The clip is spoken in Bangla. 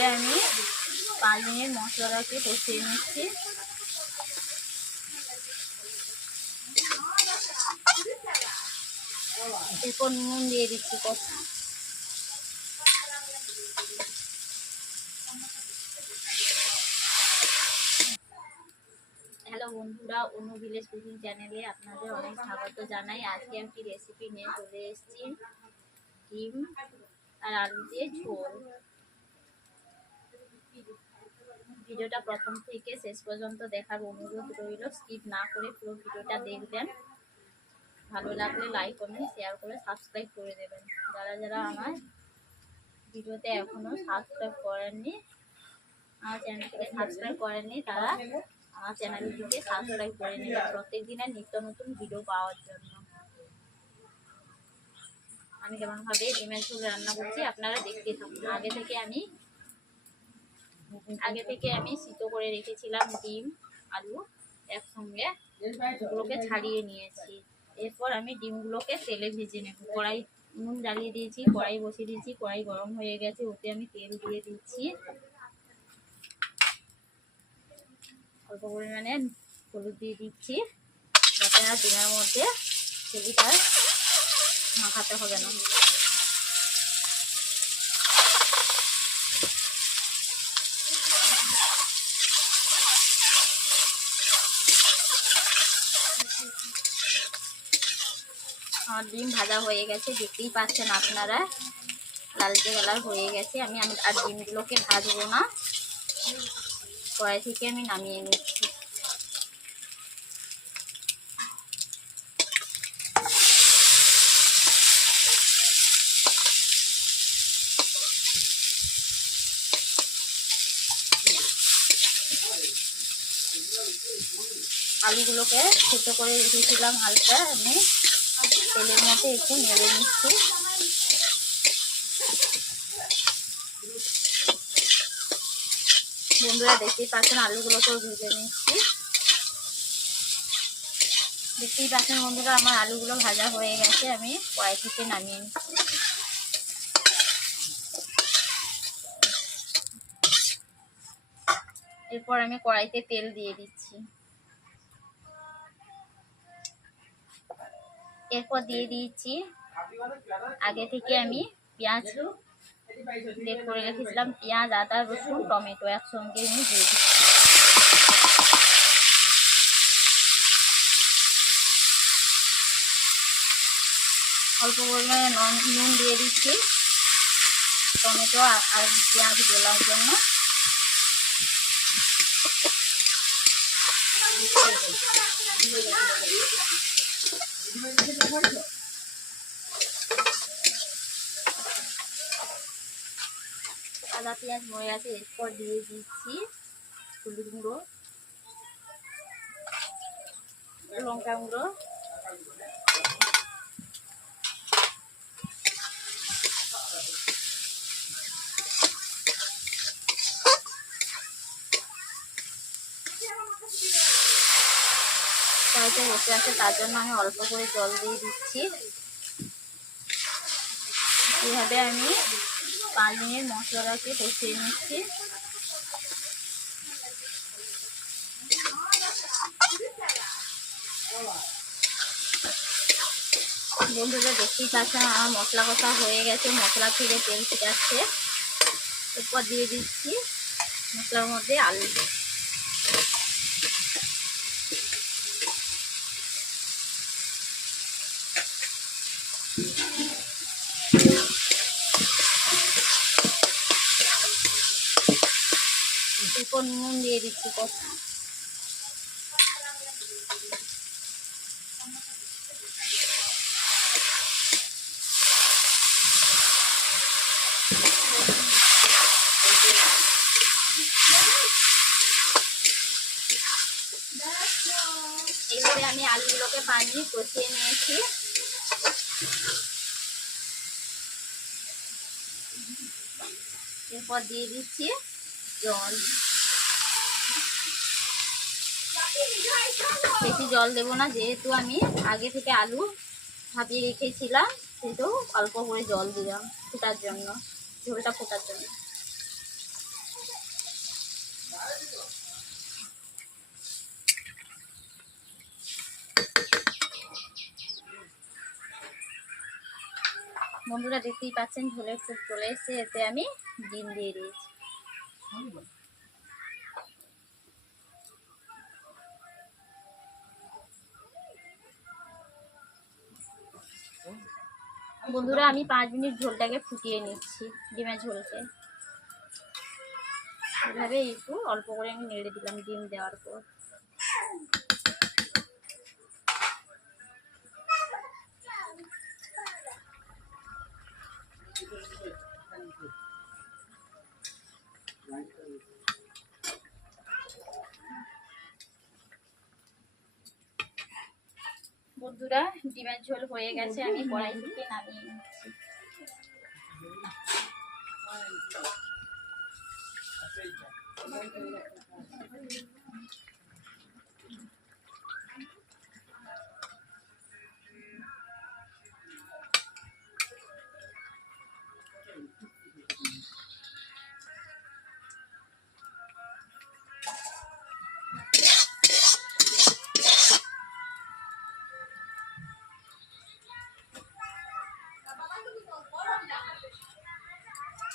এইভাবে আমি 5 মিনিট মশলাটাকে কষিয়ে নিচ্ছি। এরপর নুন দিয়ে দিচ্ছি কষা। হ্যালো বন্ধুরা, অনু ভিলেজ কুকিং চ্যানেলে আপনাদের অনেক স্বাগত জানাই। আজকে আমি রেসিপি নিয়ে চলে এসেছি, ডিম আর আলু দিয়ে ঝোল। ভিডিওটা প্রথম থেকে শেষ পর্যন্ত দেখার অনুরোধ রইল, স্কিপ না করে পুরো ভিডিওটা দেখবেন। ভালো লাগলে লাইক কমেন্ট শেয়ার করে সাবস্ক্রাইব করে দেবেন। যারা যারা আমার ভিডিওতে এখনো সাবস্ক্রাইব করেননি, আমার চ্যানেলটিকে সাবস্ক্রাইব করেননি, তারা আমার চ্যানেলটিকে সাবস্ক্রাইব করে নেবেন প্রত্যেক দিনের নিত্য নতুন ভিডিও পাওয়ার জন্য। আমি কেমনভাবে ডিমের ঝোল রান্না করছি আপনারা দেখতে থাকুন। আগে থেকে আমি সিদ্ধ করে রেখেছিলাম ডিম আলু একসঙ্গে, ওগুলোকে ছাড়িয়ে নিয়েছি। এরপর আমি ডিমগুলোকে তেলে ভেজে নেব। কড়াই নুন জ্বালিয়ে দিয়েছি, কড়াই বসিয়ে দিয়েছি, কড়াই গরম হয়ে গেছে, ওতে আমি তেল দিয়ে দিচ্ছি। অল্প পরিমাণে হলুদ দিয়ে দিচ্ছি, যাতে আর ডিমের মধ্যে হলুদটা মাখাতে হবে না। আমার ডিম ভাজা হয়ে গেছে, দেখতেই পাচ্ছেন আপনারা, লালচে কালার হয়ে গেছে। আমি আর ডিমগুলোকে ভাজবো না, কড়াই থেকে আমি নামিয়ে নিচ্ছি। আলুগুলোকে ছোট করে রেখেছিলাম হালকা, আমি তেলের মধ্যে একটু নেড়ে নিচ্ছি। বন্ধুরা দেখতেই পাচ্ছেন আলুগুলোকেও ভেজে নিচ্ছি। দেখতেই পাচ্ছেন বন্ধুরা, আমার আলুগুলো ভাজা হয়ে গেছে, আমি কড়াই থেকে নামিয়ে নিচ্ছি। এরপর আমি কড়াইতে তেল দিয়ে দিচ্ছি। এরপর দিয়ে দিচ্ছি আগে থেকে আমি পেঁয়াজ গ্রেট করে রেখেছিলাম, পেঁয়াজ আদা রসুন টমেটো একসঙ্গে আমি দিয়ে দিচ্ছি। অল্প পরিমাণে নুন দিয়ে দিচ্ছি টমেটো আর পেঁয়াজ গলার জন্য। আদা পেঁয়াজ হয়ে আছে, এরপর দিয়ে দিচ্ছি হলুদ গুঁড়ো, লঙ্কা গুঁড়ো, কড়াইতে বসে আছে তার জন্য আমি অল্প করে জল দিয়ে দিচ্ছি। এইভাবে আমি 5 মিনিট মশলাটাকে কষিয়ে নিচ্ছি। বন্ধুরা দেখতেই পাচ্ছেন আমার মশলা কষা হয়ে গেছে, মশলা থেকে তেল ছিটাচ্ছে। এরপর দিয়ে দিচ্ছি মশলার মধ্যে আলু। এরপর নুন দিয়ে দিচ্ছি কষা। এইভাবে আমি আলুগুলোকে 5 মিনিট কষিয়ে নিয়েছি। এরপর দিয়ে দিচ্ছি জল। বেশি জল দেবো না, যেহেতু আমি আগে থেকে আলু ভাপিয়ে রেখেছিলাম, সেহেতু অল্প করে জল দিলাম ফোটার জন্য, ঝোলটা ফোটার জন্য। বন্ধুরা দেখতেই পাচ্ছেন ঝোলের ফুট চলে এসেছে, এতে আমি ডিম দিয়ে দিয়েছি। বন্ধুরা আমি 5 মিনিট ঝোলটাকে ফুটিয়ে নিচ্ছি, ডিমের ঝোলকে এভাবে একটু অল্প করে আমি নেড়ে দিলাম ডিম দেওয়ার পর। বন্ধুরা ডিমের ঝোল হয়ে গেছে, আমি কড়াই থেকে নামিয়ে নিচ্ছি।